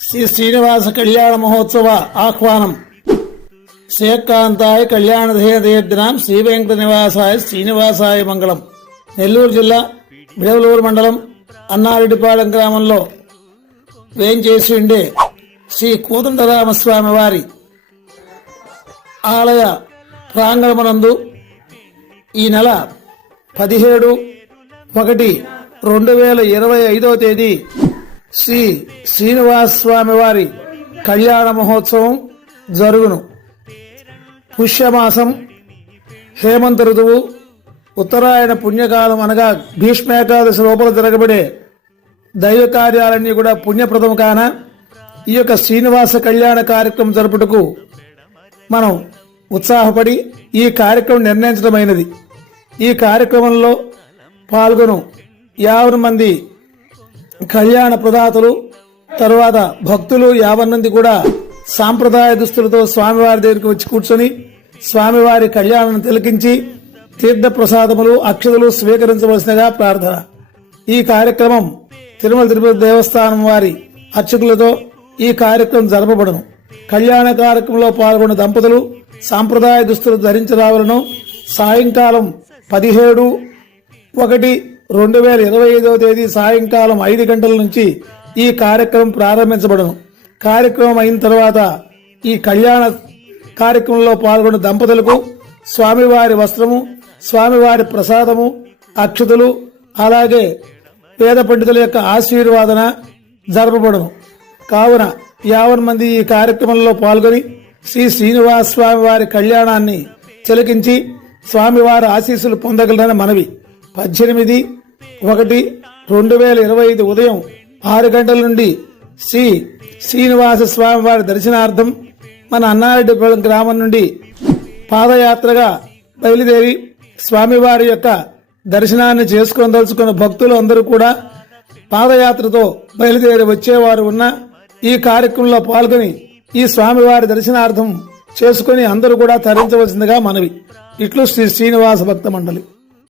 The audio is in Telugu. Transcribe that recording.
శ్రీ శ్రీనివాస కళ్యాణ మహోత్సవ ఆహ్వానం శేఖాంతాయ కళ్యాణ ధ్యేయదినాం శ్రీ వెంకట నివాసాయ శ్రీనివాసాయ మంగళం నెల్లూరు జిల్లా బిడవలూరు మండలం అన్నారెడ్డిపాలెం గ్రామంలో వేంచేసి ఉండే శ్రీ కోదండరామస్వామి వారి ఆలయ ప్రాంగణమునందు ఈ నెల పదిహేడు ఒకటి రెండు వేల ఇరవై ఐదవ తేదీ శ్రీ శ్రీనివాస స్వామి వారి కళ్యాణ మహోత్సవం జరుగును. పుష్యమాసం హేమంత ఋతువు ఉత్తరాయణ పుణ్యకాలం అనగా భీష్మేకాదశి లోపల జరగబడే దైవ కార్యాలన్నీ కూడా పుణ్యప్రదం కాన ఈ యొక్క శ్రీనివాస కళ్యాణ కార్యక్రమం జరుపుటకు మనం ఉత్సాహపడి ఈ కార్యక్రమం నిర్ణయించడమైనది. ఈ కార్యక్రమంలో పాల్గొను యాభై మంది కళ్యాణ ప్రదాతలు తరువాత భక్తులు యాభై మంది కూడా సాంప్రదాయ దుస్తులతో స్వామివారి దగ్గరికి వచ్చి కూర్చొని స్వామివారి కళ్యాణాన్ని తిలకించి తీర్థ ప్రసాదములు అక్షతలు స్వీకరించవలసినగా ప్రార్థన. ఈ కార్యక్రమం తిరుమల తిరుపతి దేవస్థానం వారి అర్చకులతో ఈ కార్యక్రమం జరపబడను. కళ్యాణ కార్యక్రమంలో పాల్గొన్న దంపతులు సాంప్రదాయ దుస్తులు ధరించరావలను సాయంకాలం పదిహేడు ఒకటి రెండు వేల ఇరవై ఐదవ తేదీ సాయంకాలం ఐదు గంటల నుంచి ఈ కార్యక్రమం ప్రారంభించబడను. కార్యక్రమం అయిన తర్వాత ఈ కళ్యాణ కార్యక్రమంలో పాల్గొన్న దంపతులకు స్వామివారి వస్త్రము స్వామివారి ప్రసాదము అక్షతలు అలాగే పేద పండితుల యొక్క ఆశీర్వాదన జరపబడను. కావున యావన్ మంది ఈ కార్యక్రమంలో పాల్గొని శ్రీ శ్రీనివాస స్వామి వారి కళ్యాణాన్ని చిలకించి స్వామివారి ఆశీస్సులు పొందగలరని మనవి. పద్దెనిమిది ఒకటి రెండు వేల ఇరవై ఐదు ఉదయం ఆరు గంటల నుండి శ్రీ శ్రీనివాస స్వామివారి దర్శనార్థం మన అన్నారెడ్డిపాలెం గ్రామం నుండి పాదయాత్రగా బయలుదేరి స్వామివారి యొక్క దర్శనాన్ని చేసుకొని భక్తులు అందరూ కూడా పాదయాత్రతో బయలుదేరి వచ్చేవారు ఉన్న ఈ కార్యక్రమంలో పాల్గొని ఈ స్వామివారి దర్శనార్థం చేసుకుని అందరూ కూడా తరించవలసిందిగా మనవి. ఇట్లు శ్రీ శ్రీనివాస భక్త మండలి.